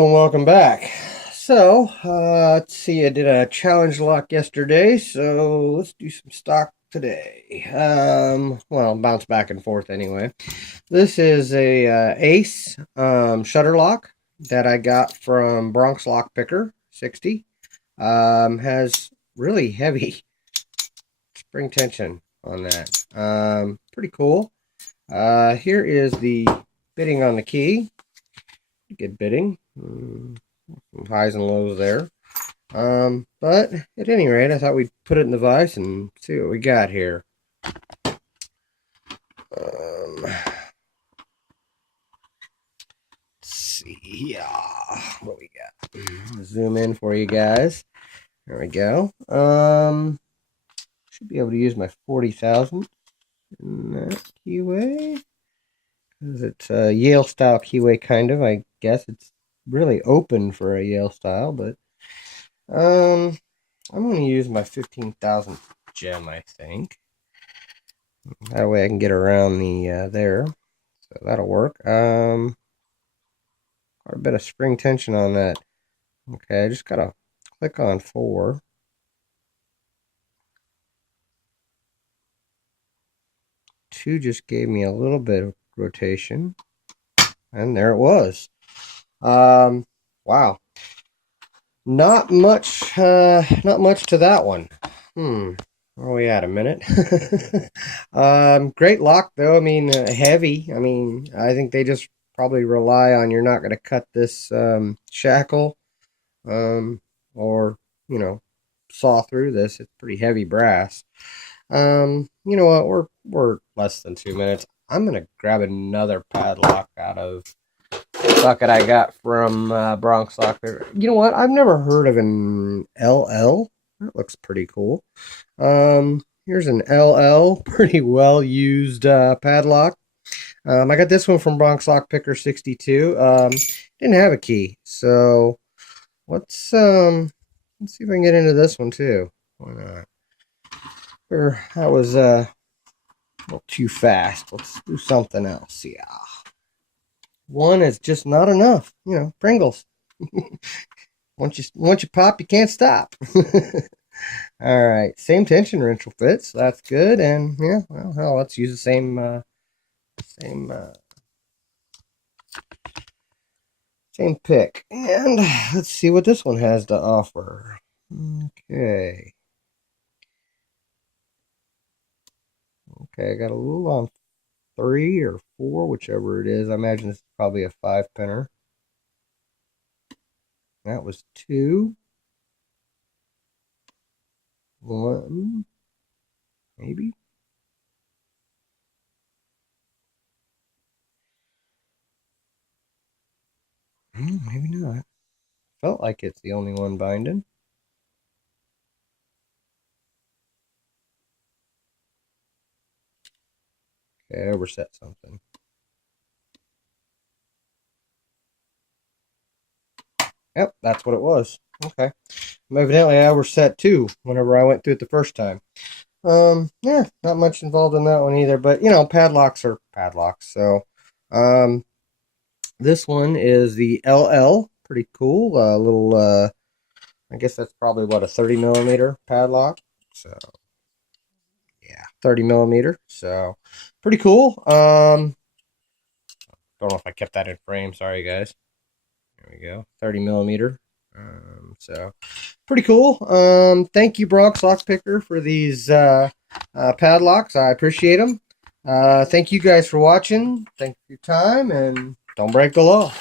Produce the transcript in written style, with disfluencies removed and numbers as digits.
Hello and welcome back. So, let's see, I did a challenge lock yesterday, so let's do some stock today. Well, bounce back and forth anyway. This is a Ace shutter lock that I got from Bronx Lock Picker 60. Has really heavy spring tension on that. Pretty cool. Here is the bitting on the key. Good bitting. Some highs and lows there. But at any rate, I thought we'd put it in the vise and see what we got here. Let's see. Yeah, what we got. Zoom in for you guys. There we go. Should be able to use my 40,000 in that keyway. Because it's a Yale style keyway, kind of. I guess it's really open for a Yale style, but I'm going to use my 15,000 gem, I think. That way I can get around the there. So that'll work. Quite a bit of spring tension on that. Okay, I just got to click on 4. Two just gave me a little bit of rotation. And there it was. Wow. Not much to that one. Where are we at? A minute? Great lock though. I mean, heavy. I mean, I think they just probably rely on you're not going to cut this shackle, or saw through this. It's pretty heavy brass. You know what? We're less than 2 minutes. I'm gonna grab another padlock out of the bucket I got from Bronx Lock. You know what? I've never heard of an LL. That looks pretty cool. Here's an LL, pretty well used padlock. I got this one from Bronx Lock Picker 62. Didn't have a key, so let's see if I can get into this one too. Why not? That was a little too fast. Let's do something else. Yeah. One is just not enough. Pringles. once you pop, you can't stop. All right. Same tension wrench will fit, so that's good. And yeah, well, hell, let's use the same pick. And let's see what this one has to offer. Okay. Okay, I got a little on 3 or 4, whichever it is. I imagine this is probably a 5-pinner. That was 2. 1, maybe. Maybe not. Felt like it's the only one binding. Okay, I overset something. Yep, that's what it was. Okay. Evidently I overset 2 whenever I went through it the first time. Yeah, not much involved in that one either, but padlocks are padlocks. So, this one is the LL, pretty cool. Little, I guess that's probably what, a 30mm padlock. So, yeah, 30mm. So, pretty cool. Don't know if I kept that in frame. Sorry, guys. There we go. 30mm. So pretty cool. Thank you, Bronx Lock Picker, for these padlocks. I appreciate them. Thank you guys for watching. Thank you for your time, and don't break the law.